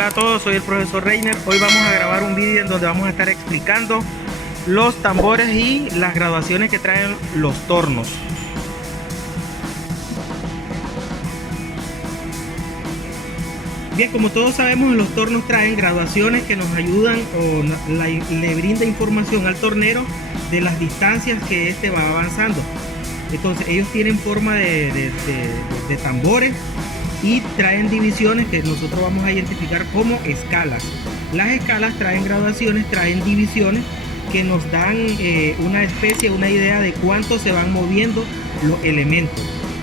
Hola a todos, soy el profesor Reiner. Hoy vamos a grabar un vídeo en donde vamos a estar explicando los tambores y las graduaciones que traen los tornos. Bien, como todos sabemos, los tornos traen graduaciones que nos ayudan o le brinda información al tornero de las distancias que este va avanzando. Entonces ellos tienen forma de tambores y traen divisiones que nosotros vamos a identificar como escalas. Las escalas traen graduaciones, traen divisiones que nos dan una idea de cuánto se van moviendo los elementos.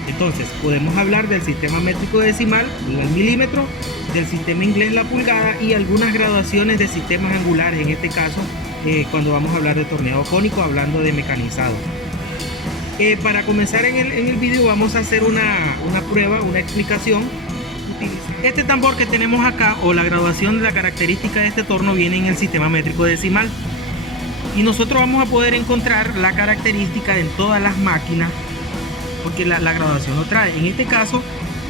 Entonces podemos hablar del sistema métrico decimal, el milímetro, del sistema inglés, la pulgada, y algunas graduaciones de sistemas angulares, en este caso cuando vamos a hablar de torneado cónico, hablando de mecanizado. Para comenzar en el vídeo vamos a hacer una prueba, una explicación. Este tambor que tenemos acá, o la graduación de la característica de este torno, viene en el sistema métrico decimal, y nosotros vamos a poder encontrar la característica en todas las máquinas porque la graduación lo trae. En este caso,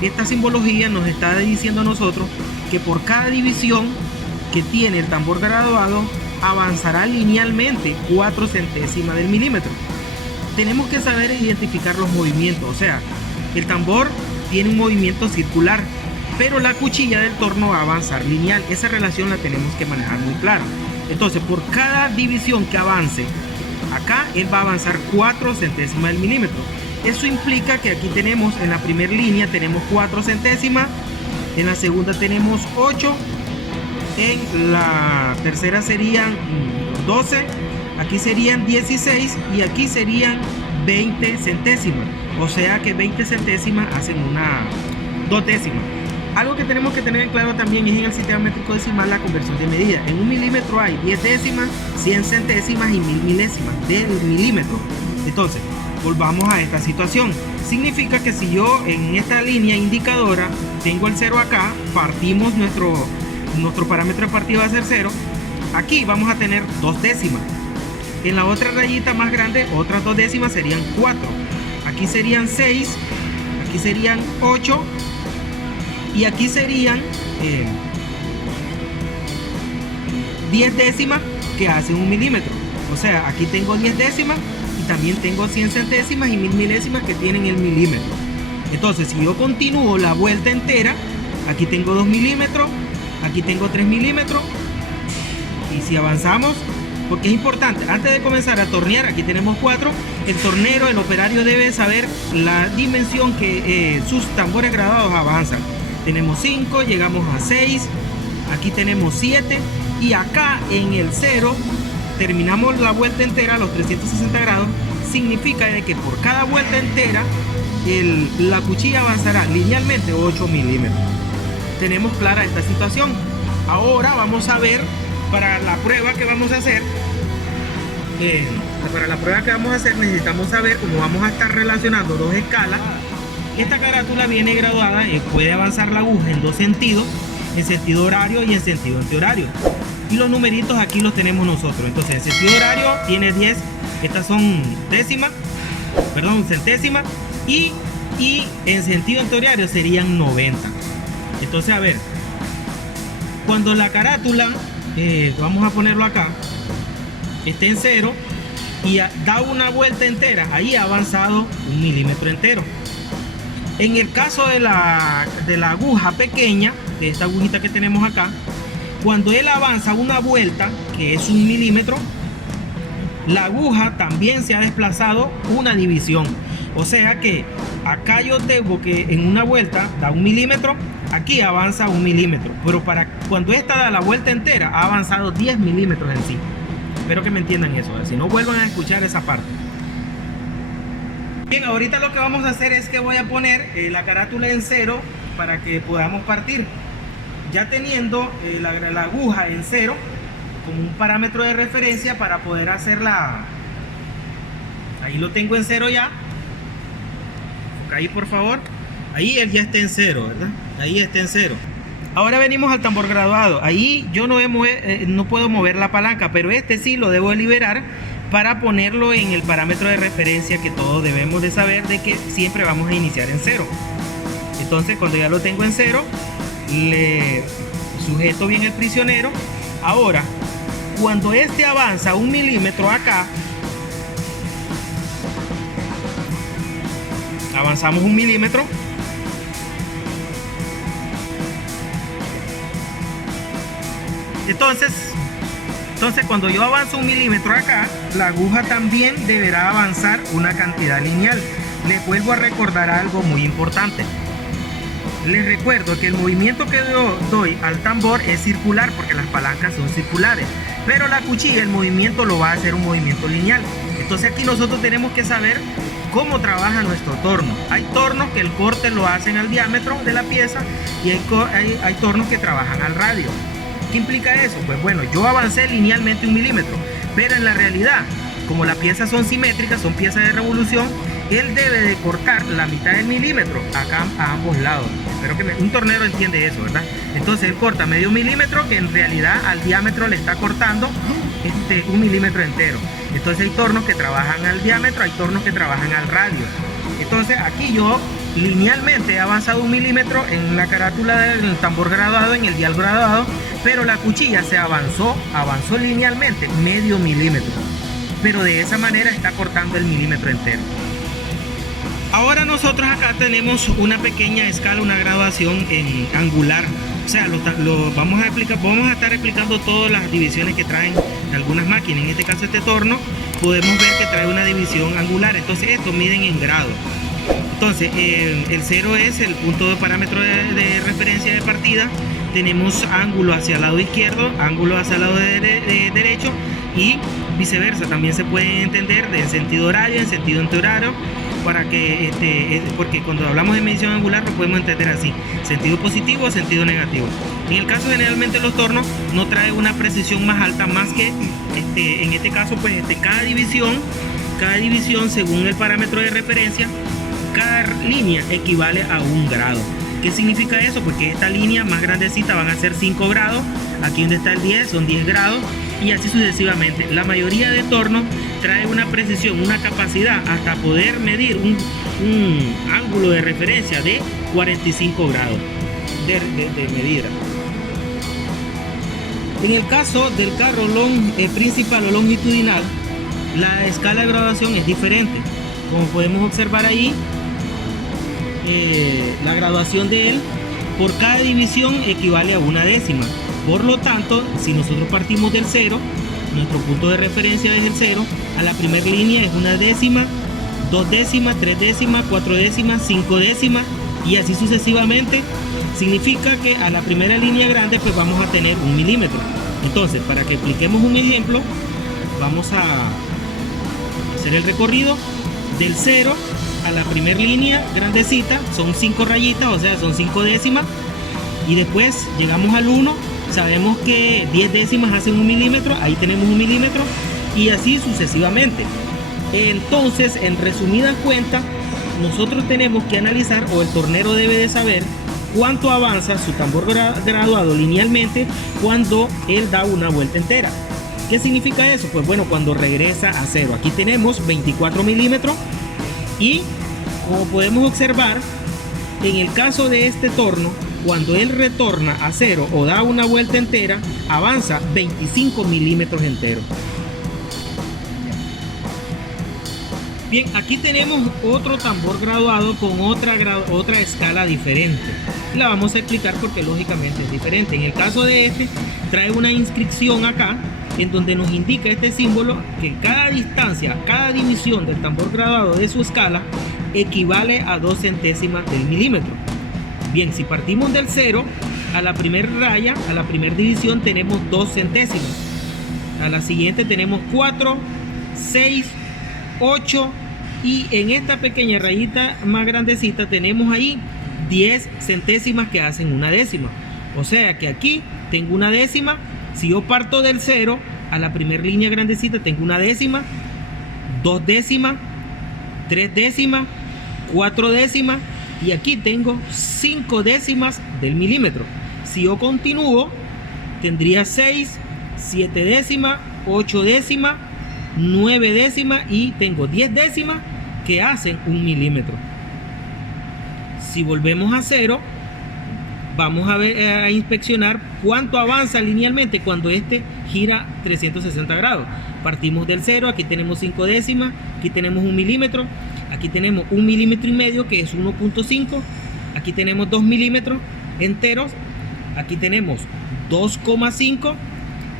esta simbología nos está diciendo a nosotros que por cada división que tiene el tambor graduado avanzará linealmente 4 centésimas del milímetro. Tenemos que saber identificar los movimientos, o sea, el tambor tiene un movimiento circular, pero la cuchilla del torno va a avanzar lineal. Esa relación la tenemos que manejar muy clara. Entonces, por cada división que avance acá, él va a avanzar 4 centésimas del milímetro. Eso implica que aquí tenemos, en la primera línea tenemos 4 centésimas, en la segunda tenemos 8, en la tercera serían 12, aquí serían 16 y aquí serían 20 centésimas. O sea que 20 centésimas hacen una 2 décimas. Algo que tenemos que tener en claro también es en el sistema métrico decimal la conversión de medida. En un milímetro hay 10 décimas, 100 centésimas y 1000 milésimas del milímetro. Entonces, volvamos a esta situación. Significa que si yo en esta línea indicadora tengo el 0 acá, partimos nuestro parámetro de partida va a ser 0. Aquí vamos a tener 2 décimas. En la otra rayita más grande, otras 2 décimas serían 4. Aquí serían 6, aquí serían 8 y aquí serían 10 décimas que hacen un milímetro. O sea, aquí tengo 10 décimas y también tengo 100 centésimas y 1000 milésimas que tienen el milímetro. Entonces, si yo continúo la vuelta entera, aquí tengo 2 milímetros, aquí tengo 3 milímetros, y si avanzamos, porque es importante, antes de comenzar a tornear, aquí tenemos 4, el tornero, el operario debe saber la dimensión que sus tambores graduados avanzan. Tenemos 5, llegamos a 6, aquí tenemos 7 y acá en el 0 terminamos la vuelta entera a los 360 grados. Significa de que por cada vuelta entera la cuchilla avanzará linealmente 8 milímetros. Tenemos clara esta situación. Ahora vamos a ver para la prueba que vamos a hacer. Necesitamos saber cómo vamos a estar relacionando dos escalas. Esta carátula viene graduada, puede avanzar la aguja en dos sentidos, en sentido horario y en sentido antihorario. Y los numeritos aquí los tenemos nosotros. Entonces, en sentido horario tiene 10, estas son centésimas, y en sentido antihorario serían 90. Entonces, a ver, cuando la carátula, vamos a ponerlo acá, está en 0 y da una vuelta entera, ahí ha avanzado 1 milímetro entero. En el caso de la aguja pequeña, de esta agujita que tenemos acá, cuando él avanza una vuelta, que es 1 milímetro, la aguja también se ha desplazado una división. O sea que acá yo tengo que en una vuelta da 1 milímetro, aquí avanza 1 milímetro, pero para cuando esta da la vuelta entera ha avanzado 10 milímetros en sí. Espero que me entiendan eso, si no vuelvan a escuchar esa parte. Bien, ahorita lo que vamos a hacer es que voy a poner la carátula en 0 para que podamos partir. Ya teniendo la aguja en 0 como un parámetro de referencia para poder hacerla. Ahí lo tengo en 0 ya. Ahí, por favor. Ahí él ya está en 0, ¿verdad? Ahí está en 0. Ahora venimos al tambor graduado. Ahí yo no puedo mover la palanca, pero este sí lo debo liberar para ponerlo en el parámetro de referencia que todos debemos de saber, de que siempre vamos a iniciar en 0. Entonces, cuando ya lo tengo en 0, le sujeto bien el prisionero. Ahora, cuando este avanza 1 milímetro acá, avanzamos 1 milímetro. Entonces cuando yo avanzo 1 milímetro acá, la aguja también deberá avanzar una cantidad lineal. Les vuelvo a recordar algo muy importante. Les recuerdo que el movimiento que doy al tambor es circular, porque las palancas son circulares, pero la cuchilla, el movimiento lo va a hacer un movimiento lineal. Entonces aquí nosotros tenemos que saber cómo trabaja nuestro torno. Hay tornos que el corte lo hacen al diámetro de la pieza y hay tornos que trabajan al radio. ¿Qué implica eso? Pues bueno, yo avancé linealmente 1 milímetro, pero en la realidad, como las piezas son simétricas, son piezas de revolución, él debe de cortar la mitad del milímetro acá a ambos lados. Espero que un tornero entiende eso, ¿verdad? Entonces él corta medio milímetro, que en realidad al diámetro le está cortando 1 milímetro entero. Entonces hay tornos que trabajan al diámetro, hay tornos que trabajan al radio. Entonces aquí yo linealmente he avanzado 1 milímetro en la carátula del tambor graduado, en el dial graduado, pero la cuchilla se avanzó linealmente medio milímetro, pero de esa manera está cortando el milímetro entero. Ahora nosotros acá tenemos una pequeña escala, una graduación en angular. O sea, vamos a estar explicando todas las divisiones que traen algunas máquinas. En este caso este torno, podemos ver que trae una división angular. Entonces estos miden en grados. Entonces el 0 es el punto de parámetro de referencia de partida. Tenemos ángulo hacia el lado izquierdo, ángulo hacia el lado derecho y viceversa. También se puede entender en sentido horario, en sentido antihorario, para que porque cuando hablamos de medición angular lo podemos entender así: sentido positivo o sentido negativo. En el caso generalmente los tornos no trae una precisión más alta, más que en este caso pues cada división según el parámetro de referencia, cada línea equivale a 1 grado. ¿Qué significa eso? Pues que esta línea más grandecita van a ser 5 grados, aquí donde está el 10 son 10 grados, y así sucesivamente. La mayoría de tornos trae una precisión, una capacidad hasta poder medir un ángulo de referencia de 45 grados de medida. En el caso del carro principal o longitudinal, la escala de graduación es diferente. Como podemos observar ahí, la graduación de él por cada división equivale a 1 décima. Por lo tanto, si nosotros partimos del 0, nuestro punto de referencia es el 0, a la primera línea es 1 décima, 2 décimas, 3 décimas, 4 décimas, 5 décimas y así sucesivamente. Significa que a la primera línea grande pues vamos a tener 1 milímetro. Entonces, para que expliquemos un ejemplo, vamos a hacer el recorrido del 0 a la primera línea grandecita, son 5 rayitas, o sea son 5 décimas, y después llegamos al 1, sabemos que 10 décimas hacen 1 milímetro, ahí tenemos 1 milímetro, y así sucesivamente. Entonces, en resumidas cuentas, nosotros tenemos que analizar, o el tornero debe de saber, cuánto avanza su tambor graduado linealmente cuando él da una vuelta entera. ¿Qué significa eso? Pues bueno, cuando regresa a 0. Aquí tenemos 24 milímetros y como podemos observar, en el caso de este torno, cuando él retorna a 0 o da una vuelta entera, avanza 25 milímetros enteros. Bien, aquí tenemos otro tambor graduado con otra escala diferente. La vamos a explicar porque lógicamente es diferente. En el caso de este, trae una inscripción acá en donde nos indica este símbolo que cada distancia, cada división del tambor graduado de su escala equivale a 2 centésimas del milímetro. Bien, si partimos del 0, a la primera raya, a la primera división tenemos 2 centésimas. A la siguiente tenemos 4, 6, 8 y en esta pequeña rayita más grandecita tenemos ahí 10 centésimas que hacen 1 décima. O sea que aquí tengo 1 décima. Si yo parto del 0 a la primera línea grandecita tengo 1 décima, 2 décimas, 3 décimas, 4 décimas y aquí tengo 5 décimas del milímetro. Si yo continúo tendría 6, 7 décimas, 8 décimas, 9 décimas y tengo 10 décimas que hacen 1 milímetro. Si volvemos a 0, vamos a ver, a inspeccionar cuánto avanza linealmente cuando este gira 360 grados. Partimos del 0, aquí tenemos 5 décimas, aquí tenemos 1 milímetro, aquí tenemos 1,5 milímetros que es 1.5, aquí tenemos 2 milímetros enteros, aquí tenemos 2,5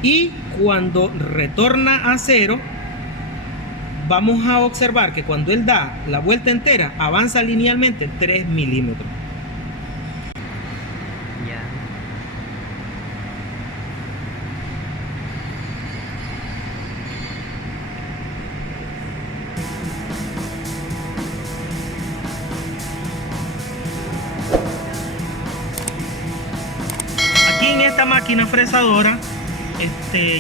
y cuando retorna a 0 vamos a observar que cuando él da la vuelta entera avanza linealmente 3 milímetros. Aquí en esta máquina fresadora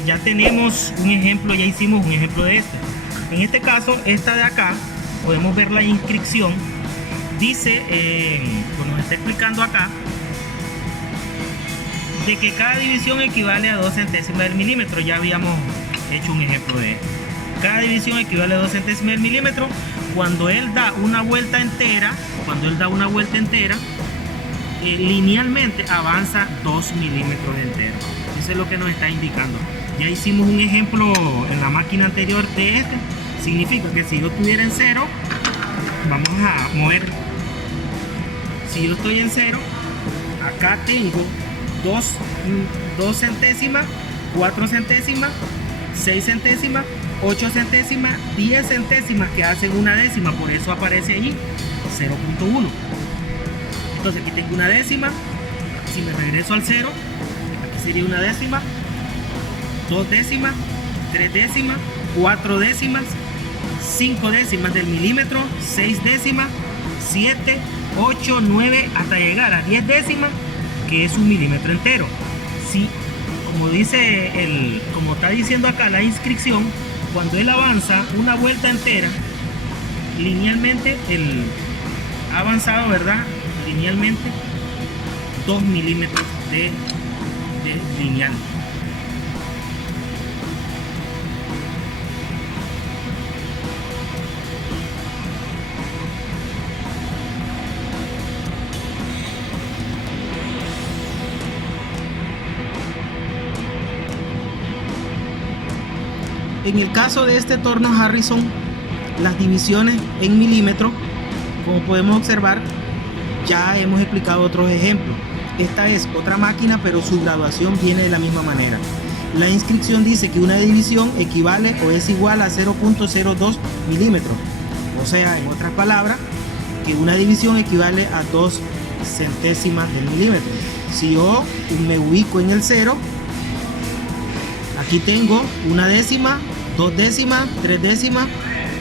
ya tenemos un ejemplo, ya hicimos un ejemplo de esto. En este caso, esta de acá, podemos ver la inscripción, dice, pues nos está explicando acá, de que cada división equivale a 2 centésimas del milímetro. Ya habíamos hecho un ejemplo de esto. Cada división equivale a 2 centésimas del milímetro. Cuando él da una vuelta entera, linealmente avanza 2 milímetros enteros. Eso es lo que nos está indicando. Ya hicimos un ejemplo en la máquina anterior de este. Significa que si yo estuviera en 0, vamos a mover. Si yo estoy en 0, acá tengo 2 centésimas, 4 centésimas, 6 centésimas, 8 centésimas, 10 centésimas que hacen una décima, por eso aparece allí 0.1. Entonces aquí tengo una décima. Si me regreso al 0, aquí sería una décima, 2 décimas, 3 décimas, 4 décimas, 5 décimas del milímetro, 6 décimas, 7, 8, 9, hasta llegar a 10 décimas, que es 1 milímetro entero. Si, como está diciendo acá la inscripción, cuando él avanza una vuelta entera, linealmente, ha avanzado, ¿verdad? Linealmente 2 milímetros de lineal. En el caso de este torno Harrison, las divisiones en milímetros, como podemos observar, ya hemos explicado otros ejemplos. Esta es otra máquina, pero su graduación viene de la misma manera. La inscripción dice que una división equivale o es igual a 0.02 milímetros. O sea, en otras palabras, que una división equivale a 2 centésimas del milímetro. Si yo me ubico en el 0, aquí tengo una décima, 2 décimas, 3 décimas,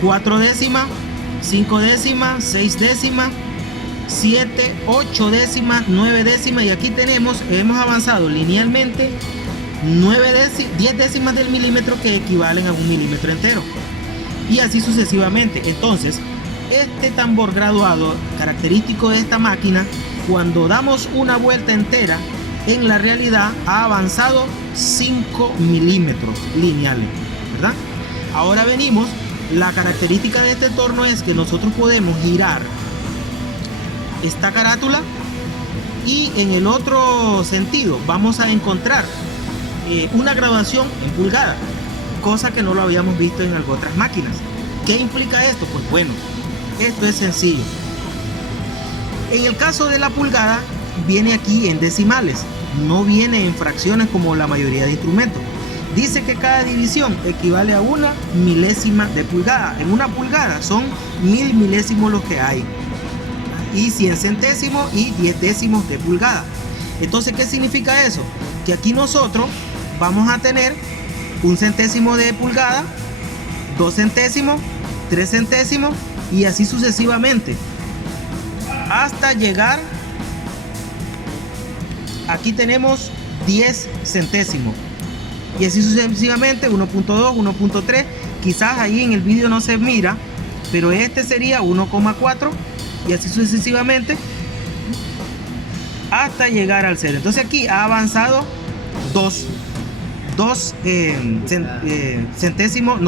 4 décimas, 5 décimas, 6 décimas, 7, 8 décimas, 9 décimas, y aquí hemos avanzado linealmente 10 décimas del milímetro, que equivalen a 1 milímetro entero, y así sucesivamente. Entonces, este tambor graduado, característico de esta máquina, cuando damos una vuelta entera, en la realidad ha avanzado 5 milímetros lineales, ¿verdad? Ahora venimos, la característica de este torno es que nosotros podemos girar esta carátula y en el otro sentido vamos a encontrar una graduación en pulgadas, cosa que no lo habíamos visto en otras máquinas. ¿Qué implica esto? Pues bueno, esto es sencillo. En el caso de la pulgada, viene aquí en decimales, no viene en fracciones como la mayoría de instrumentos. Dice que cada división equivale a 1 milésima de pulgada. En una pulgada son 1000 milésimos los que hay, y 100 centésimos y 10 décimos de pulgada. Entonces, ¿qué significa eso? Que aquí nosotros vamos a tener 1 centésimo de pulgada, 2 centésimos, 3 centésimos y así sucesivamente, hasta llegar, aquí tenemos 10 centésimos y así sucesivamente, 1.2, 1.3, quizás ahí en el vídeo no se mira, pero este sería 1,4 y así sucesivamente hasta llegar al 0. Entonces aquí ha avanzado 2 centésimos,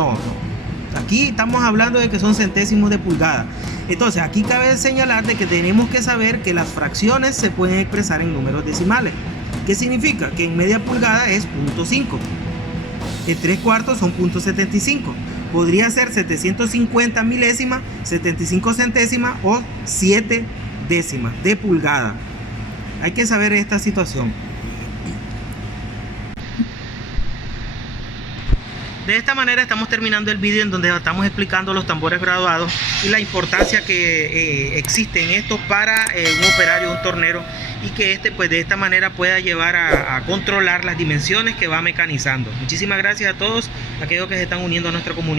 Aquí estamos hablando de que son centésimos de pulgada. Entonces aquí cabe señalar de que tenemos que saber que las fracciones se pueden expresar en números decimales. ¿Qué significa? Que en media pulgada es 0.5. En 3/4 son 0.75. Podría ser 750 milésimas, 75 centésimas o 7 décimas de pulgada. Hay que saber esta situación. De esta manera estamos terminando el vídeo en donde estamos explicando los tambores graduados y la importancia que existe en esto para un operario, un tornero, y que pues de esta manera pueda llevar a controlar las dimensiones que va mecanizando. Muchísimas gracias a todos aquellos que se están uniendo a nuestra comunidad.